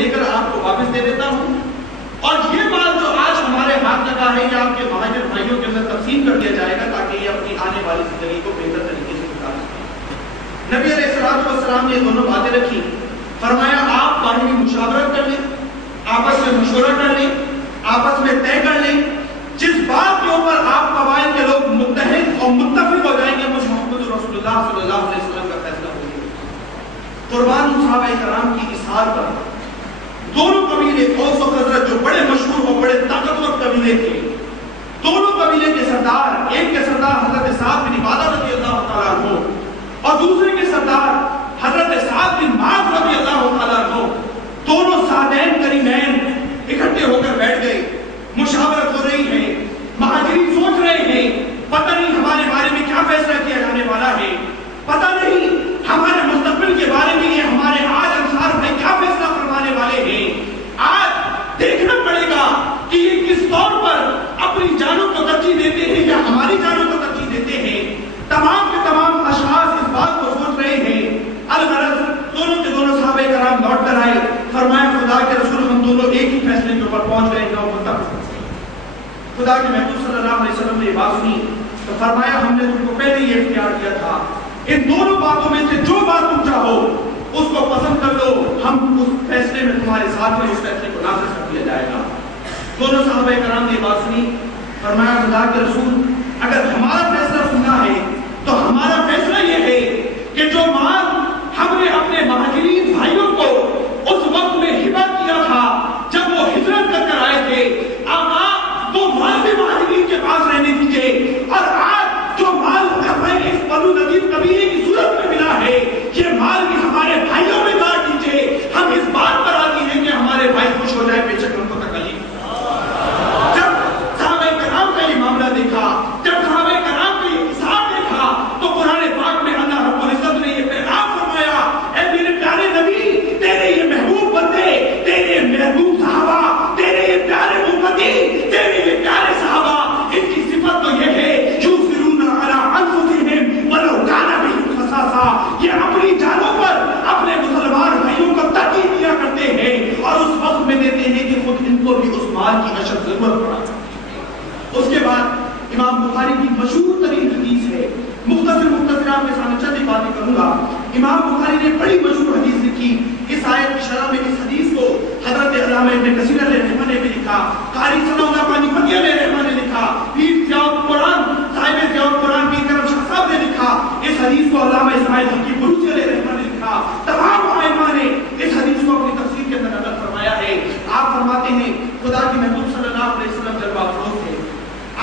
لے کر آپ کو واپس دے دیتا ہوں، اور یہ مال جو آج ہمارے ہاتھ لگا ہے یہ آپ کے مہاجر بھائیوں کے اندر تقسیم کر دیا جائے گا تاکہ یہ اپنی آنے والی زندگی کو بہتر طریقے سے گزار سکیں۔ نبی علیہ الصلوۃ والسلام نے یہ دونوں باتیں رکھی، فرمایا آپ باہمی مشاورت کر لیں، آپس میں مشورہ کر لیں، آپس میں طے کر لیں، جس بات کے اوپر آپ قبائل کے لوگ متحد اور متفق ہو جائیں گے مجھ محمد رسول اللہ صلی اللہ علیہ وسلم کا فیصلہ ہوگا۔ قربان صحابہ کرام کی اصرار پر دونوں قبیلے اوس و خزرج جو بڑے مشہور اور بڑے طاقتور قبیلے تھے، دونوں قبیلے کے سردار، ایک کے سردار حضرت سعد بن عبادہ رضی اللہ تعالیٰ عنہ اور دوسرے کے سردار حضرت سعد بن معاذ رضی اللہ تعالیٰ عنہ، دونوں سعدین کریمین اکٹھے ہو کر بیٹھ گئے، مشاورت ہو رہی ہے، مہاجرین سوچ رہے ہیں پتہ نہیں ہمارے بارے میں کیا فیصلہ کیا جانے والا ہے، پتہ نہیں ہمارے مستقبل کے بارے میں یہ ہمارے آج انصار بھائی کیا فیصلہ فرمانے والے ہیں۔ آج دیکھنا پڑے گا کہ یہ کس طور پر اپنی جانوں کو ترجیح دیتے ہیں یا ہماری جانوں کو ترجیح دیتے ہیں۔ تمام کے تمام اشخاص اس بات کو سوچ رہے ہیں۔ الغرض دونوں کے دونوں صحابہ کرام لوٹ کر آئے، فرمایا خدا کے رسول ہم دونوں ایک ہی فیصلے کے اوپر پہنچ گئے، نو متفق۔ خدا کے محبوب صلی اللہ علیہ وسلم نے یہ بات سنی تو فرمایا ہم نے تم کو پہلے ہی اختیار کیا تھا، ان دونوں باتوں میں سے جو بات تم چاہو اس کو پسند کر لو، ہم اس فیصلے میں تمہارے ساتھ ہیں، اس فیصلے کو نافذ کر دیا جائے گا۔ دونوں صحابہ کرام نے یہ بات سنی، فرمایا خدا کے رسول اگر ہمارا فیصلہ سننا ہے تو ہمارا فیصلہ یہ ہے کہ جو مال ہم نے اپنے مہاجرین بھائیوں کو اس وقت میں ہبہ کیا تھا جب وہ ہجرت کر کر آئے تھے، آقا وہ مال بھی مہاجرین کے پاس رہنے دیجئے، اور آج جو مال ہمیں اس بنو نذیر قبیلے کی صورت میں ملا ہے یہ مال بھی ہمارے بھائیوں میں بانٹ دیجئے، ہم اس بات پر راضی ہیں کہ ہمارے بھائی خوش ہو جائے، بے شک ان کو تکلیف۔ جب صحابہ کرام کا یہ معاملہ دیکھا، جب صحابہ کرام کا یہ حساب دیکھا تو قرآن پاک میں اللہ رب العزت نے یہ پیغام فرمایا، اے میرے پیارے نبی تیرے یہ محبوب بندے، تیرے یہ محبوب صحابہ، تیرے یہ پیارے امتی، تیرے یہ پیارے صحابہ، ان کی صفت تو یہ ہے یؤثرون علی انفسہم ولو کان بہم خصاصہ، یہ اپنی جانوں پر اپنے مسلمان بھائیوں کو ترجیح دیا کرتے ہیں اور اس وقت میں دیتے ہیں کہ خود ان کو بھی اس مال کی اشد ضرورت پڑا۔ اس کے بعد امام بخاری کی مشہور ترین حدیث ہے، مختصر آپ کے سامنے چند باتیں کروں گا۔ امام بخاری نے بڑی مشہور حدیث لکھی، اس آیت کی شرح میں اس حدیث کو حضرت علامہ ابن کثیر علیہ رحمہ نے بھی لکھا، قاری ثناء اللہ بانی فتح علیہ رحمہ نے لکھا، پیر ضیاء القرآن صاحب ضیاء القرآن پیر کرم شاہ صاحب نے لکھا، اس حدیث کو علامہ اسماعیل حقی بلوچی علیہ رحمہ نے لکھا، تمام ائمہ نے اس حدیث کو اپنی تفسیر کے اندر نقل فرمایا ہے۔ آپ فرماتے ہیں خدا کے محبوب صلی اللہ علیہ وسلم جلوہ افروز تھے،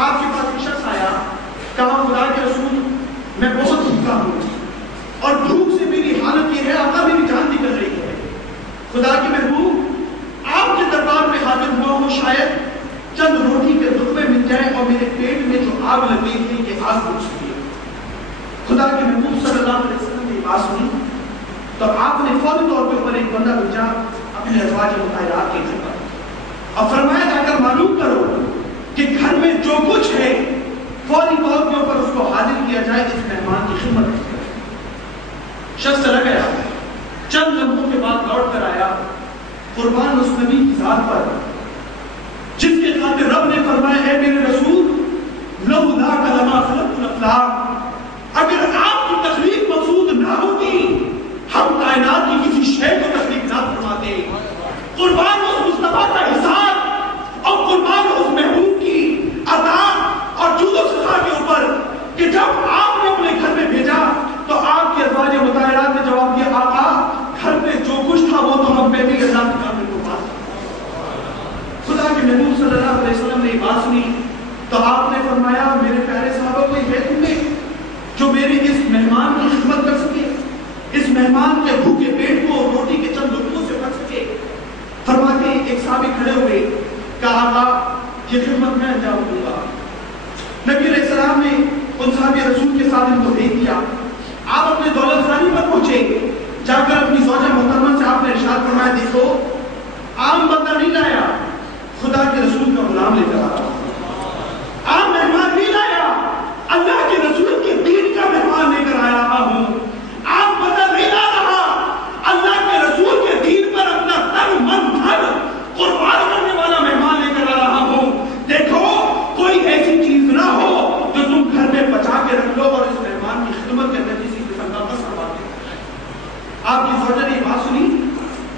آپ کے پاس ایک شخص آیا، کہا خدا کے رسول میں بہت بھوکا ہوں اور بھوک سے میری حالت یہ ہے، آقا میری جان نکل رہی ہے، خدا کے محبوب آپ کے دربار میں حاضر ہوا ہوں، شاید چند روٹی کے لقمے مل جائے اور میرے پیٹ میں جو آگ لگی تھی یہ آگ بجھ چکی ہے۔ خدا کے محبوب صلی اللہ علیہ وسلم نے یہ بات سنی تو آپ نے فوری طور پہ ایک بندہ بھیجا اپنے ازواج مطہرات کے گھر پر اور فرمایا جا کر معلوم کرو کہ گھر میں جو کچھ ہے فوری طور کے اوپر اس کو حاضر کیا جائے، اس مہمان کی خدمت کی جائے۔ شخص چلا گیا، چند لمحوں کے بعد لوٹ کر آیا، قربان اس نبی کی ذات پر جس کے خاطر رب نے فرمایا اے میرے رسول لولا کلمہ خلقت الافلاق، اگر آپ کی تخلیق مقصود نہ ہوتی ہم کائنات کی کسی شے کو تخلیق نہ فرماتے۔ قربان اس مصطفیٰ کا حساب اور قربان اس محبوب کی عطا اور جود و سخا کے اوپر کہ جب آپ نے اپنے گھر میں بھیجا تو آپ کی ازواج مطہرات نے جواب دیا آقا گھر میں جو کچھ تھا وہ تو ہم پہ بھی اللہ کے کام کو پاس۔ خدا کے محبوب صلی اللہ علیہ وسلم نے یہ بات سنی تو آپ نے فرمایا میرے پیارے صحابہ کوئی ہے تم میں جو میرے اس مہمان کی خدمت کر سکے، اس مہمان کے بھوکے پیٹ کو روٹی کے چند لقموں سے بچ سکے؟ فرماتے ایک صحابی کھڑے ہوئے، کہا آقا یہ خدمت میں انجام دوں گا۔ نبی علیہ السلام نے ان صحابی رسول کے ساتھ ان کو بھیج دیا، آپ اپنے دولت خانی پر پہنچے، جا کر اپنی زوجہ محترمہ سے آپ نے ارشاد فرمایا دیکھو عام بندہ نہیں لایا، خدا کے رسول کا غلام لے کر آیا، عام مہمان نہیں لایا، اللہ کے رسول کے دین کا مہمان لے کر آیا ہوں، عام بندہ نہیں لا رہا، اللہ کے رسول کے دین پر اپنا تن من